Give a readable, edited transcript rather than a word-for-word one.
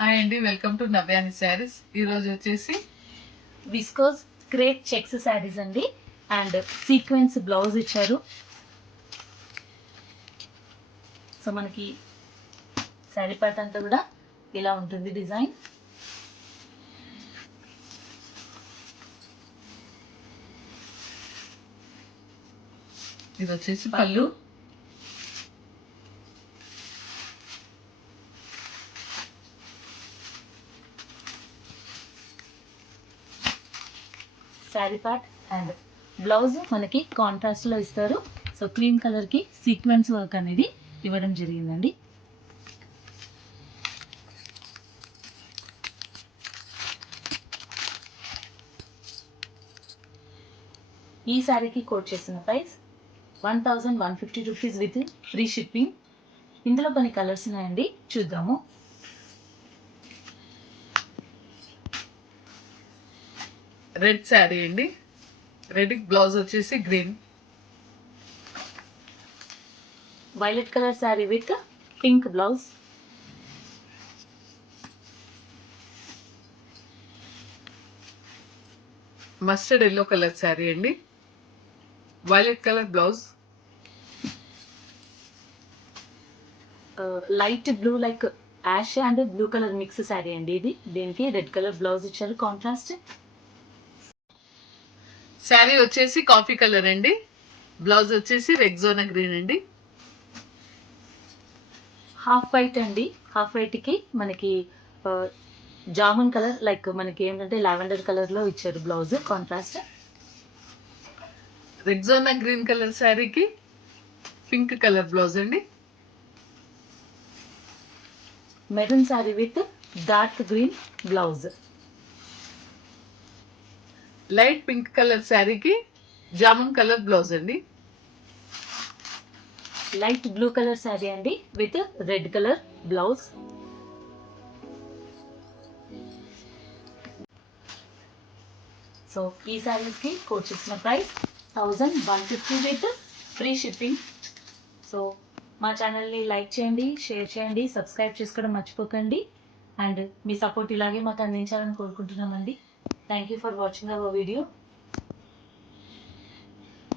Hi అండి, welcome to నవ్యాని saris. ఈరోజు వచ్చేసి విస్కోస్ క్రేప్ చెక్స్ శారీస్ అండి. అండ్ సీక్వెన్స్ బ్లౌజ్ ఇచ్చారు. సో మనకి శారీ పార్ట్ అంతా కూడా ఇలా ఉంటుంది డిజైన్. ఇది వచ్చేసి పళ్ళు. శారీ పార్ట్ అండ్ బ్లౌజ్ మనకి కాంట్రాస్ట్ లో ఇస్తారు. సో క్రీమ్ కలర్ కి సీక్వెన్స్ వర్క్ అనేది ఇవ్వడం జరిగిందండి. ఈ శారీకి కోట్ చేసిన price 1150 rupees with free shipping. ఇందులో కొన్ని కలర్స్ ఉన్నాయండి, చూద్దాము. రెడ్ శారీ అండి. రెడ్ బ్లౌజ్ వచ్చేసి green. Violet colour sari with pink blouse. Mustard yellow colour sari అండి. Violet colour blouse. Light blue like ash and blue colour mix sari అండి ఇది. దీనికి రెడ్ కలర్ బ్లౌజ్ ఇచ్చారు కాంట్రాస్ట్. శారీ వచ్చేసి కాఫీ కలర్ అండి. బ్లౌజ్ వచ్చేసి రెగ్జోనా గ్రీన్ అండి. హాఫ్ వైట్ అండి. హాఫ్ వైట్ కి మనకి జామున్ కలర్ లైక్ మనకి ఏంటంటే లావెండర్ కలర్ లో ఇచ్చారు blouse contrast. Rexona green colour శారీకి పింక్ కలర్ బ్లౌజ్ అండి. Maroon sari with dark green blouse. Light pink colour శారీకి జామున్ కలర్ బ్లౌజ్ అండి. లైట్ బ్లూ కలర్ శారీ అండి with red colour blouse. So ఈ శారీస్ కి కోట్ చేసిన price 1150 with free shipping. So మా ఛానల్ని లైక్ చేయండి, షేర్ చేయండి, సబ్స్క్రైబ్ చేసుకోవడం మర్చిపోకండి. అండ్ మీ సపోర్ట్ ఇలాగే మాకు అందించాలని కోరుకుంటున్నామండి. Thank you for watching our video.